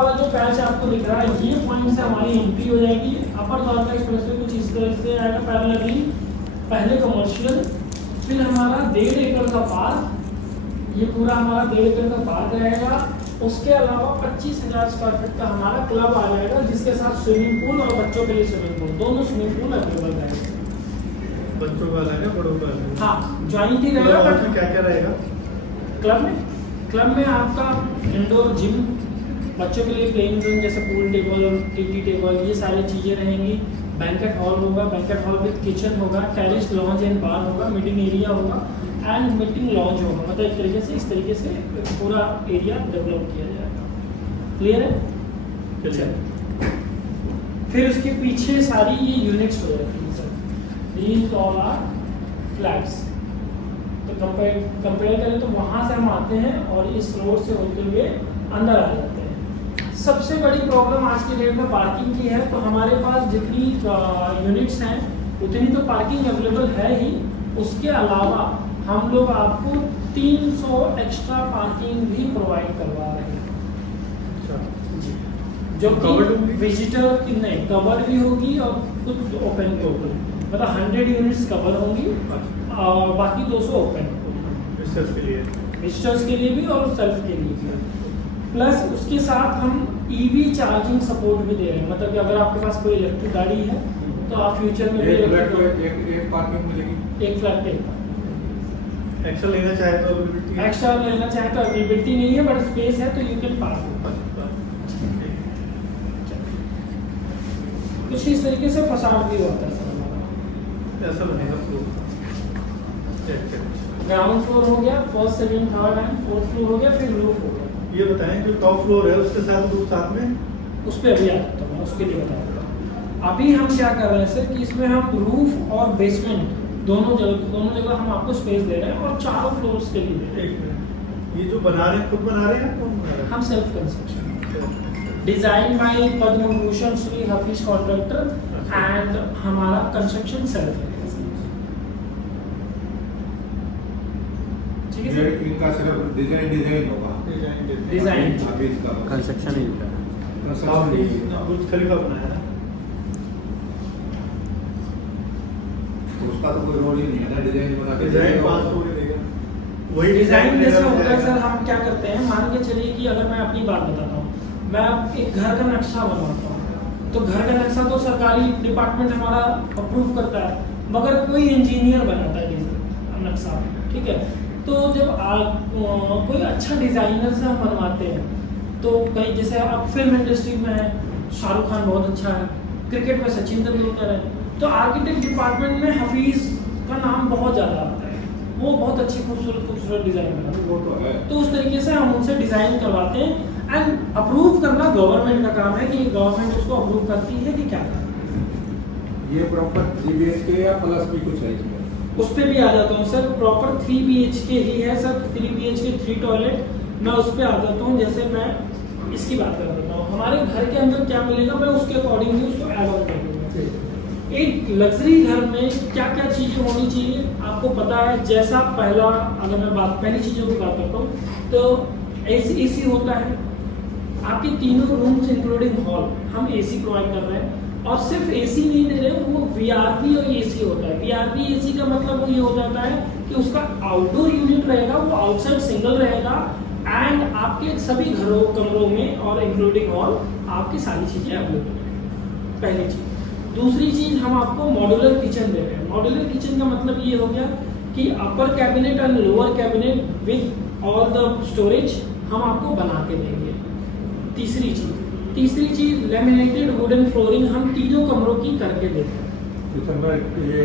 वाला जो पैच आपको दिख रहा है ये पॉइंट से हमारी एंट्री हो जाएगी। अपर द्वारका एक्सप्रेसवे कुछ इस तरह से आएगा पैरेलली, पहले कमर्शियल, फिर हमारा 1.5 एकड़ का पार्क, ये पूरा हमारा 1.5 एकड़ का पार्क रहेगा। उसके अलावा 25,000 स्क्वायर फीट का हमारा क्लब आ जाएगा, जिसके साथ स्विमिंग पूल और बच्चों के लिए स्विमिंग पूल, दोनों स्विमिंग पूल अवेलेबल रहेंगे। बच्चों का रहेगा, बड़ों का रहेगा? हाँ, ज्वाइंट ही रहेगा। बट क्या क्या रहेगा क्लब में आपका इंडोर जिम, बच्चों के लिए प्लेइंग जोन जैसे पूल टेबल, टीटी टेबल, ये सारी चीज़ें रहेंगी। बैंकेट हॉल होगा, बैंकेट हॉल विद किचन होगा, टेरेस लॉन्ज एंड बार होगा, मीटिंग एरिया होगा एंड मीटिंग लॉन्ज होगा। मतलब एक तरीके से इस तरीके से पूरा एरिया डेवलप किया जाएगा। क्लियर है? चलिए, फिर उसके पीछे सारी ये यूनिट्स हो जाती हैं sir. These all are flats। तो कंपेयर करें तो वहाँ से हम आते हैं और इस रोड से होते हुए अंदर आ जाते हैं। सबसे बड़ी प्रॉब्लम आज के डेट में पार्किंग की है। तो हमारे पास जितनी यूनिट्स हैं उतनी तो पार्किंग अवेलेबल है ही, उसके अलावा हम लोग आपको 300 एक्स्ट्रा पार्किंग भी प्रोवाइड करवा रहे हैं। जो कि विजिटर की नहीं कवर भी होगी और कुछ ओपन भी होगी। मतलब 100 यूनिट्स कवर होंगी और बाकी 200 ओपन विजिटर्स के लिए भी और सेल्फ के लिए भी। प्लस उसके साथ हम ईवी चार्जिंग सपोर्ट भी दे रहे हैं। मतलब कि अगर आपके पास कोई इलेक्ट्रिक गाड़ी है तो आप फ्यूचर में एक पार्किंग मिलेगी, एक फ्लैट पे एक्स्ट्रा लेना चाहे तो अवेलेबिलिटी नहीं है, बट स्पेस है तो यू कैन पार्क। कुछ इस तरीके से फसाड भी होता है सर हमारा। ऐसा बनेगा ग्राउंड फ्लोर हो गया, first second third and fourth floor हो गया, फिर रूफ हो गया। ये बताएं जो टॉप फ्लोर है उसके साथ रूफ साथ में, उस पर अभी आता हूँ मैं, उसके लिए बताऊँगा। अभी हम क्या कर रहे हैं सर कि इसमें हम रूफ और बेसमेंट दोनों जगह हम आपको स्पेस दे रहे हैं और चारों फ्लोर्स के लिए दे रहे हैं। ये जो बना रहे हैं खुद बना रहे हैं कौन बना रहे हैं? हम self construction, design by Padma Bhushan Shri Hafeez contractor and हमारा कंस्ट्रक्शन सेल्फ है। ठीक है, इनका सिर्फ डिजाइन होगा, डिजाइन कंस्ट्रक्शन ही होता है। बुर्ज खलीफा बनाया है, उसका तो कोई रोल ही नहीं है ना, डिजाइन बना के डिजाइन 5 हो गया। वही डिजाइन जैसे होता है सर। हम क्या करते हैं, मान के चलिए कि अगर मैं अपनी बात बताता हूँ, मैं एक घर का नक्शा बनवाता हूँ तो घर का नक्शा तो सरकारी डिपार्टमेंट हमारा अप्रूव करता है, मगर कोई इंजीनियर बनाता है नक्शा। ठीक है, तो जब कोई अच्छा डिजाइनर से हम बनवाते हैं तो कहीं जैसे अब फिल्म इंडस्ट्री में है शाहरुख खान बहुत अच्छा है, क्रिकेट में सचिन तेंदुलकर है, तो आर्किटेक्ट डिपार्टमेंट में हफीज का नाम बहुत ज़्यादा आता है। वो बहुत अच्छी खूबसूरत डिज़ाइन बनाते हैं, वो तो है। तो उस तरीके से हम उनसे डिज़ाइन करवाते हैं एंड अप्रूव करना गवर्नमेंट का काम है कि गवर्नमेंट उसको अप्रूव करती है कि क्या करना है। ये प्रॉपर 3 BHK या प्लस भी कुछ है इसमें? उस पर भी आ जाता हूँ सर। प्रॉपर 3 BHK ही है सर, 3 BHK 3 टॉयलेट। मैं उस पर आ जाता हूँ। जैसे मैं इसकी बात कर देता हूँ, हमारे घर के अंदर क्या मिलेगा मैं उसके अकॉर्डिंग ही उसको ऐड ऑन कर दूँगा। एक लग्जरी घर में क्या क्या चीज़ें होनी चाहिए आपको पता है। जैसा पहला, अगर मैं पहली चीज़ों की बात करता हूँ तो AC होता है। आपके तीनों रूम्स इंक्लूडिंग हॉल हम AC प्रोवाइड कर रहे हैं, और सिर्फ AC नहीं दे रहे हैं, वो VRP और AC होता है। VRP AC का मतलब वो ये हो जाता है कि उसका आउटडोर यूनिट रहेगा, वो आउटसाइड सिंगल रहेगा एंड आपके सभी कमरों में और इंक्लूडिंग हॉल आपकी सारी चीज़ें अवेलेबल है। पहली चीज़। दूसरी चीज़, हम आपको मॉड्यूलर किचन दे रहे हैं। मॉड्यूलर किचन का मतलब ये हो गया कि upper cabinet and lower cabinet with all the storage हम आपको बना के देंगे। तीसरी चीज़ लेमिनेटेड वुडन फ्लोरिंग हम तीनों कमरों की करके देते हैं। ये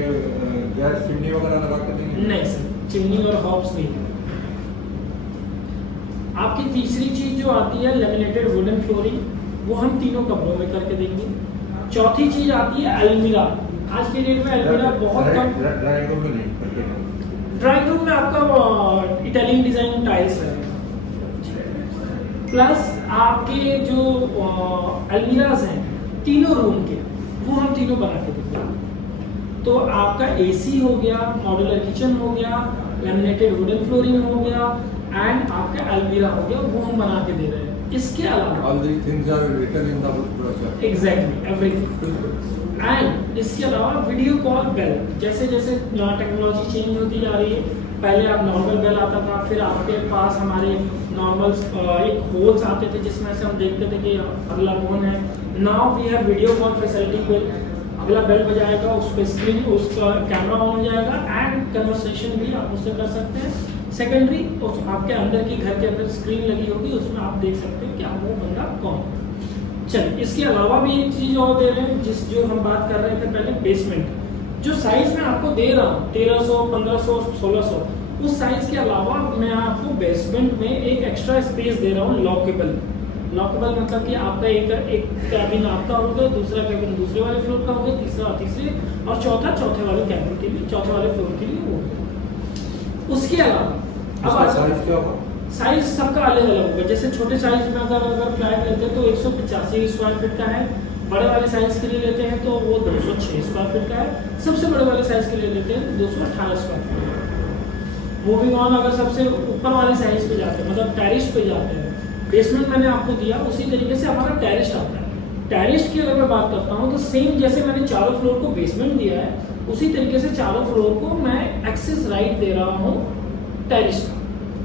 गैस चिमनी वगैरह लगा के देंगे? नहीं सर, चिमनी और हॉब्स नहीं है। आपकी तीसरी चीज़ जो आती है लेमिनेटेड वुडन फ्लोरिंग, वो हम तीनों कमरों में करके देंगे। चौथी चीज़ आती है अलमीरा। आज के डेट में अलमीरा बहुत कम। ड्राइंग रूम में नहीं, ड्राइंग रूम में आपका इटालियन डिजाइन टाइल्स है। प्लस आपके जो अलमीराज हैं तीनों रूम के, वो हम तीनों बना के देंगे। तो आपका AC हो गया, मॉड्यूलर किचन हो गया, लेमिनेटेड वुडन फ्लोरिंग हो गया एंड आपका अलमीरा हो गया, वो हम बना के दे रहे हैं। इसके अलावा All these things are written in the brochure. Exactly everything and इसके अलावा वीडियो कॉल बेल, जैसे जैसे टेक्नोलॉजी चेंज होती जा रही है, पहले आप नॉर्मल बेल आता था, फिर आपके पास हमारे नॉर्मल एक होल्स आते थे जिसमें से हम देखते थे कि अगला कौन है। Now we have video call facility bell, अगला बेल बजाएगा उस पर स्क्रीन उसका कैमरा ऑन हो जाएगा एंड कन्वर्सेशन भी आप उससे कर सकते हैं। सेकेंडरी आपके अंदर की घर के अंदर स्क्रीन लगी होगी, उसमें आप देख सकते हैं कि आप वो बंदा कौन है। चलिए इसके अलावा भी एक चीज़ और दे रहे हैं जो हम बात कर रहे थे पहले, बेसमेंट। जो साइज मैं आपको दे रहा हूँ 1300, 1500, 1600, उस साइज के अलावा मैं आपको बेसमेंट में एक एक्स्ट्रा स्पेस दे रहा हूँ लॉकेबल। लॉकेबल मतलब कि आपका एक कैबिन आपका होगा, दूसरा कैबिन दूसरे वाले फ्लोर का होगा, तीसरा तीसरे और चौथा चौथे वाले कैबिन के लिए, चौथे वाले फ्लोर के लिए वो। उसके अलावा अब साइज क्या होगा? साइज सबका अलग अलग होगा। जैसे छोटे साइज में अगर फ्लैट लेते हैं तो 185 स्क्वायर फीट का है, बड़े वाले साइज के लिए लेते हैं तो वो 206 स्क्वायर फीट का है, सबसे बड़े वाले साइज के लिए लेते हैं 218 स्क्वायर फीट। मूविंग ऑन, अगर सबसे ऊपर वाले साइज पे जाते हैं मतलब टेरिस पे जाते हैं, बेसमेंट मैंने आपको दिया, उसी तरीके से हमारा टेरिस आता है। टेरिस की अगर मैं बात करता हूँ तो सेम जैसे मैंने चारों फ्लोर को बेसमेंट दिया है, उसी तरीके से चारों फ्लोर को मैं एक्सेस राइट दे रहा हूँ टेरिस का।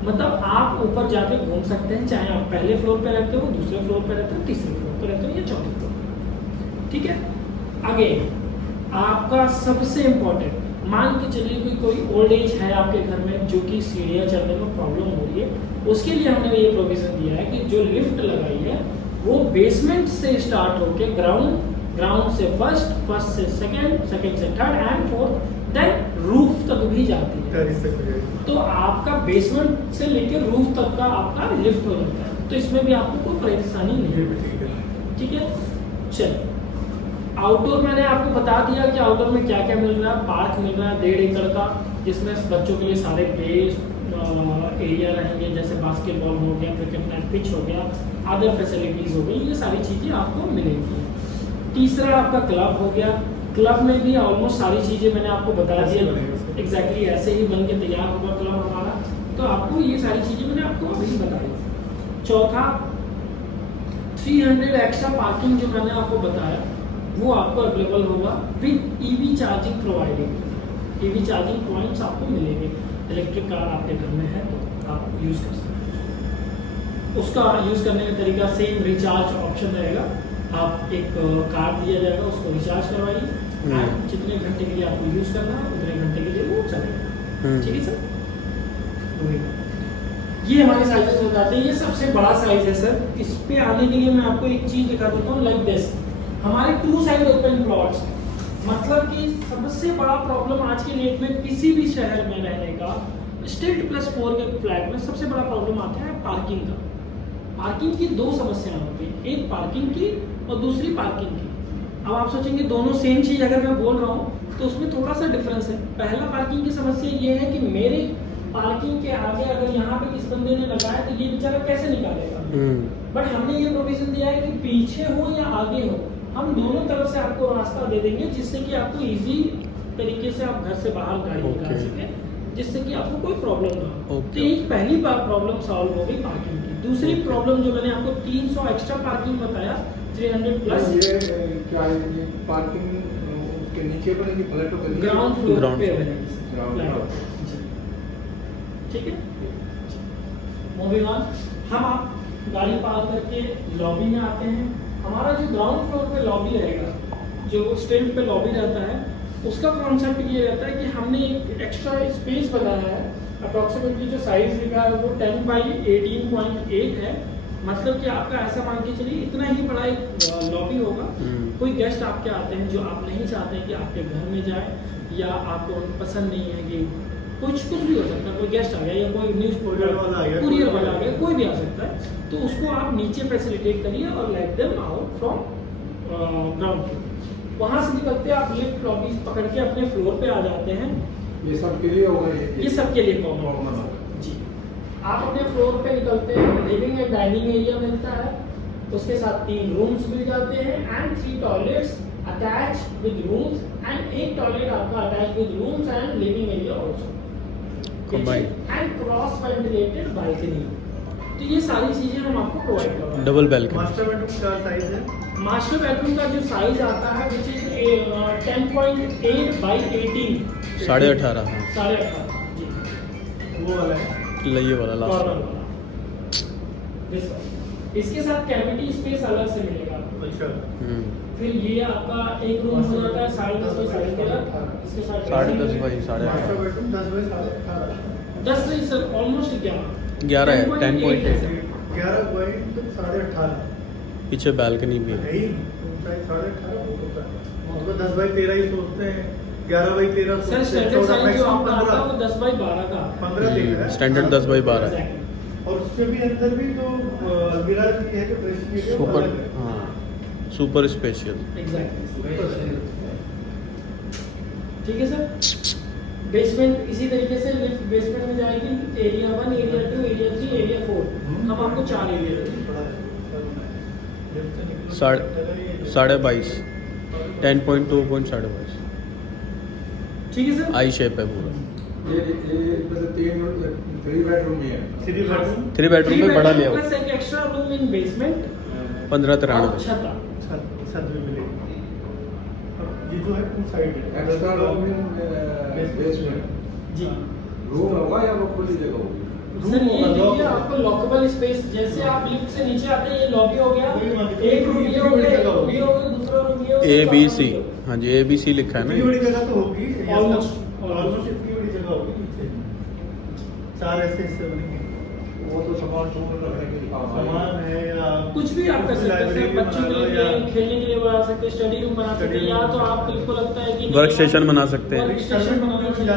मतलब आप ऊपर जाके घूम सकते हैं, चाहे आप पहले फ्लोर पे रहते हो, दूसरे फ्लोर पे रहते हो, तीसरे फ्लोर पे रहते हो या चौथे फ्लोर पे। ठीक है, आगे आपका सबसे इम्पोर्टेंट, मान के चलिए कोई ओल्ड एज है आपके घर में जो कि सीढ़ियाँ चढ़ने में प्रॉब्लम हो रही है, उसके लिए हमने ये प्रोविजन दिया है कि जो लिफ्ट लगाई है वो बेसमेंट से स्टार्ट होके ग्राउंड से फर्स्ट से सेकंड से third and fourth, then roof तक भी जाती है। टेरिस तक भी जाएगी। तो आपका बेसमेंट से लेकर रूफ तक का आपका लिफ्ट हो जाता है, तो इसमें भी आपको कोई परेशानी नहीं ये है। भी ठीक है। ठीक है, चलिए आउटडोर मैंने आपको बता दिया कि आउटडोर में क्या क्या मिल रहा है। पार्क मिल रहा है 1.5 एकड़ का, जिसमें बच्चों के लिए सारे प्ले एरिया रहेंगे, जैसे बास्केटबॉल हो गया, क्रिकेट नेट पिच हो गया, अदर फैसिलिटीज़ हो गई, ये सारी चीज़ें आपको मिलेंगी। तीसरा आपका क्लब हो गया, क्लब में भी ऑलमोस्ट सारी चीज़ें मैंने आपको बता दी। एग्जैक्टली ऐसे ही बन के तैयार होगा क्लब हमारा, तो आपको ये सारी चीज़ें मैंने आपको अभी बताई। चौथा 300 एक्स्ट्रा पार्किंग जो मैंने आपको बताया वो आपको अवेलेबल होगा with EV charging providing. EV charging points आपको मिलेंगे। इलेक्ट्रिक कार आपके घर में है तो आप यूज़ कर सकते हैं। उसका यूज़ करने का तरीका सेम रिचार्ज ऑप्शन रहेगा। आप एक कार्ड दिया जाएगा, उसको रिचार्ज करवाइए एंड जितने घंटे के लिए आपको यूज़ करना है उतने घंटे के लिए वो चलेगा। ठीक है सर, ये हमारे साइजेस हो जाते हैं। ये सबसे बड़ा साइज है सर। इस पे आने के लिए मैं आपको एक चीज़ दिखा देता हूँ, लाइक दिस। हमारे 2 साइड ओपन प्लॉट्स, मतलब कि सबसे बड़ा प्रॉब्लम आज के डेट में किसी भी शहर में रहने का, स्टेट +4 के फ्लैट में सबसे बड़ा प्रॉब्लम आता है पार्किंग का। पार्किंग की 2 समस्याएं होती हैं, एक पार्किंग की और दूसरी पार्किंग की। अब आप सोचेंगे दोनों सेम चीज़ अगर मैं बोल रहा हूँ तो उसमें थोड़ा सा डिफरेंस है। पहला पार्किंग की समस्या ये है कि मेरे पार्किंग के आगे अगर यहाँ पे किस बंदे ने लगाया तो ये बेचारा कैसे निकालेगा। बट हमने ये प्रोविजन दिया है कि पीछे हो या आगे हो, हम दोनों तरफ से आपको रास्ता दे देंगे, जिससे कि आपको इजी तरीके से आप घर से बाहर गाड़ी निकाल सकें, जिससे कि आपको कोई प्रॉब्लम ना हो। तो एक पहली बार प्रॉब्लम सॉल्व हो गई पार्किंग की। दूसरी प्रॉब्लम जो मैंने आपको 300 एक्स्ट्रा पार्किंग बताया, 300 प्लस ये क्या है, ये पार्किंग के नीचे बनेगी, फ्लैट होगा, ग्राउंड फ्लोर Ground पे floor। बनेगी Ground floor। जी, ठीक है। मूविंग ऑन, हम आप गाड़ी पार्क करके लॉबी में आते हैं। हमारा जो ग्राउंड फ्लोर पे लॉबी रहेगा, जो स्टेट पे लॉबी रहता है, उसका कॉन्सेप्ट ये रहता है कि हमने एक एक्स्ट्रा स्पेस बनाया है। अप्रॉक्सीमेटली जो साइज लिखा है वो 10 बाई 18.8 है। मतलब कि आपका ऐसा मान के चलिए इतना ही बड़ा एक लॉबी होगा। कोई गेस्ट आपके आते हैं जो आप नहीं चाहते हैं कि आपके घर में जाए, या आपको पसंद नहीं है कि कुछ भी हो सकता है, कोई गेस्ट आ गया या कोई न्यूज़ कुरियर वाला आ गया, कोई भी आ सकता है, तो उसको आप नीचे फैसिलिटेट करिए और let them out from ground floor. वहाँ से निकलते आप लिफ्ट लॉबी पकड़ के अपने फ्लोर पे आ जाते हैं। ये सब के लिए होगा, ये सब के लिए कॉमन जी। आप अपने फ्लोर पे निकलते हैं, लिविंग एंड डाइनिंग एरिया मिलता है, उसके साथ 3 रूम्स मिल जाते हैं and 3 toilets attach with rooms, and एक टॉयलेट आपका attach with rooms and living area also, and cross ventilated balcony. तो ये सारी चीजें हम आपको प्रोवाइड करवाएंगे। Double balcony. मास्टर बेडरूम क्या साइज है? मास्टर बेडरूम का जो साइज आता है विच इज 10.8 बाई 18 18.5 18.5 जी वो वाला है। ये वाला कॉर्नर लास्ट। वाला This one. इसके साथ कैविटी स्पेस अलग से मिलेगा आपको। अच्छा। फिर ये आपका एक रूम हो जाता है 10.5 बाई 13.5 इसके साथ 10.5 बाई मास्टर 18.5। Bedroom 10 by 18। 10 से सर ऑलमोस्ट 11 है 10.8 11 बाई 18.5 पीछे बैल्कनी भी है। है ही साइज 18.5 फुट होता है। उसको 10 बाई 13 ही सोचते हैं, 11 बाई 13 सर स्टैंडर्ड साइज जो आपका आता है वो 10 बाई 12 का 15 दिख रहा है। स्टैंडर्ड 10 बाई 12 है। और उसके भी अंदर भी जो अलमीरा की है जो ड्रेस की है वो सुपर, अलग है। हाँ सुपर स्पेशियल। एग्जैक्टली ठीक है सर। बेसमेंट इसी तरीके से लिफ्ट बेसमेंट में जाएगी। एरिया 1 एरिया 2 एरिया 3 एरिया 4 हम आपको 4 एरिया देंगे। 22.5 10.2.22 ठीक है सर। आई शेप है पूरा। ये मतलब 3 बेडरूम ही है। 3 बेडरूम 3 बेडरूम में बड़ा लिया प्लस एक एक्स्ट्रा रूम इन बेसमेंट 15.93। छत छत में मिलेगी। और ये जो है टू साइड है। Extra room in basement. जी रूम होगा या वो खुली जगह होगी? सर ये देखिए आपको लॉकेबल स्पेस जैसे आप लिफ्ट से नीचे आते हैं ये लॉबी हो गया। एक रूम ये हो गया, एक रूम ये हो गया, दूसरा रूम ये हो गया, ABC। हाँ जी ABC लिखा है इतनी ना। बड़ी जगह तो होगी Almost। ऑलमोस्ट इतनी बड़ी जगह होगी नीचे। 4 ऐसे हिस्से बनेंगे। वो तो सामान रखने के लिए सामान है या कुछ भी आप कर सकते हैं सर। बच्चों के लिए खेलने के लिए बना सकते हैं, स्टडी रूम बना सकते हैं, या तो आपको लगता है कि वर्क स्टेशन बना सकते हैं। वर्क स्टेशन बनाना चाहिए।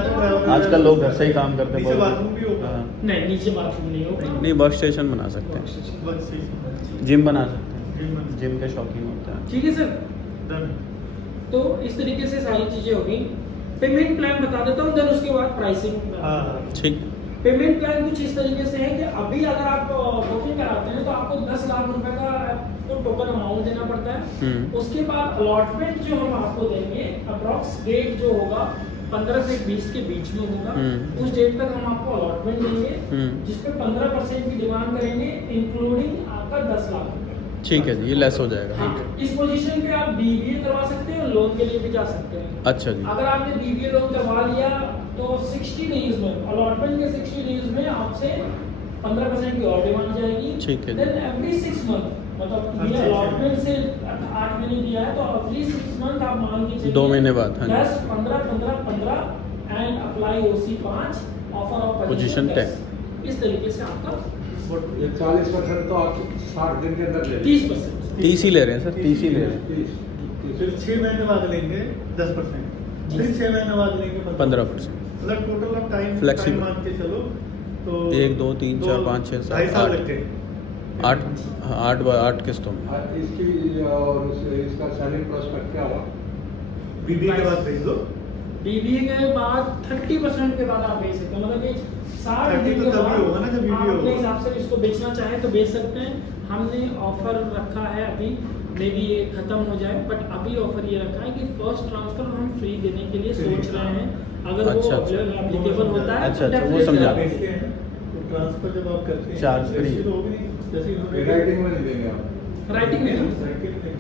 आजकल लोग घर से ही काम करते नीचे हैं। बाथरूम भी होगा। हाँ। नहीं नीचे बाथरूम नहीं होगा। नहीं वर्क स्टेशन बना सकते हैं। बस सही। जिम बना सकते हैं। जिम बन- जिम के शौकीन होते हैं। ठीक है सर। डन। तो इस तरीके से सारी चीजें होगी। पेमेंट प्लान बता देता हूँ, देन उसके बाद प्राइसिंग। हाँ ठीक। पेमेंट प्लान कुछ इस तरीके से है कि अभी अगर आप बुकिंग कराते हैं तो आपको 10 लाख रुपए का आपको टोकन अमाउंट देना पड़ता है। उसके बाद अलॉटमेंट जो हम आपको देंगे अप्रॉक्स डेट जो होगा 15 से 20 के बीच में होगा। उस डेट तक हम आपको अलॉटमेंट देंगे जिसपे 15% की डिमांड करेंगे इंक्लूडिंग आपका 10 लाख रुपए। ठीक है जी ये लेस हो जाएगा। हाँ, इस पोजीशन पे आप BBA करवा सकते हैं और लोन के लिए भी जा सकते हैं। अच्छा जी। अगर आपने BBA लोन करवा लिया तो 60 डेज में अलॉटमेंट के 60 डेज में आपसे 15% की और डिमांड जाएगी। ठीक है। देन एवरी 6 मंथ मतलब ये अलॉटमेंट से 8 महीने दिया है तो एवरी 6 मंथ आप मान के चलिए 2 महीने बाद। हाँ जी। 10 15 15 15 and apply OC 5 offer of position 10। इस तरीके से आपका ये 40% तो आप 60 दिन के अंदर ले लेंगे। 30%। 30 ही ले रहे हैं सर 30 ही ले रहे हैं। 30 फिर 6 महीने बाद लेंगे 10%। जी। फिर 6 महीने बाद लेंगे 15%। मतलब टोटल ऑफ टाइम Flexible। मान के चलो तो 1 2 3 4 5 6 ढाई 7 साल 8 लग गए। 8 किस्तों में। इसकी और इसका सेलिंग प्रोस्पेक्ट क्या हुआ? BBA के बाद भेज दो। BBA के बाद 30% के बाद आप बेच सकते हैं। मतलब कि 60 30 दिन तो के तभी बाद होगा ना जब BBA आप अपने होगा। हिसाब से इसको बेचना चाहें तो बेच सकते हैं। हमने ऑफर रखा है अभी मे बी ये खत्म हो जाए बट अभी ऑफर ये रखा है कि फर्स्ट ट्रांसफर हम फ्री देने के लिए सोच रहे हैं। अगर अच्छा, वो अच्छा। एप्लीकेबल होता है अच्छा, तो अच्छा, वो definitely समझा। आप बेच भेजते सकते हैं तो ट्रांसफर जब आप करते हैं चार्ज तो फ्री। ऐसी तो होगी नहीं, जैसे इन्होंने राइटिंग में नहीं देंगे आप? हैं। राइटिंग में नहीं। राइटिंग में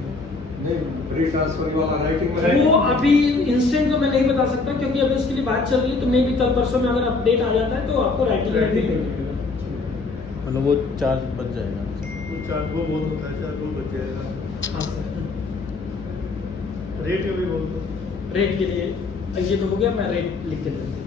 नहीं फ्री ट्रांसफर वाला राइटिंग में वो अभी इंस्टेंट तो मैं नहीं बता सकता क्योंकि अभी उसके लिए बात चल रही है तो मे बी कल परसों में अगर अपडेट आ जाता है तो आपको राइटिंग में भी मिलेगा। मतलब वो चार्ज बच जाएगा। वो बहुत होता है चार्ज वो बच जाएगा। हाँ सर। रेट भी बहुत होता है। रेट के लिए ये तो हो गया मैं रेट लिख के दूँगा।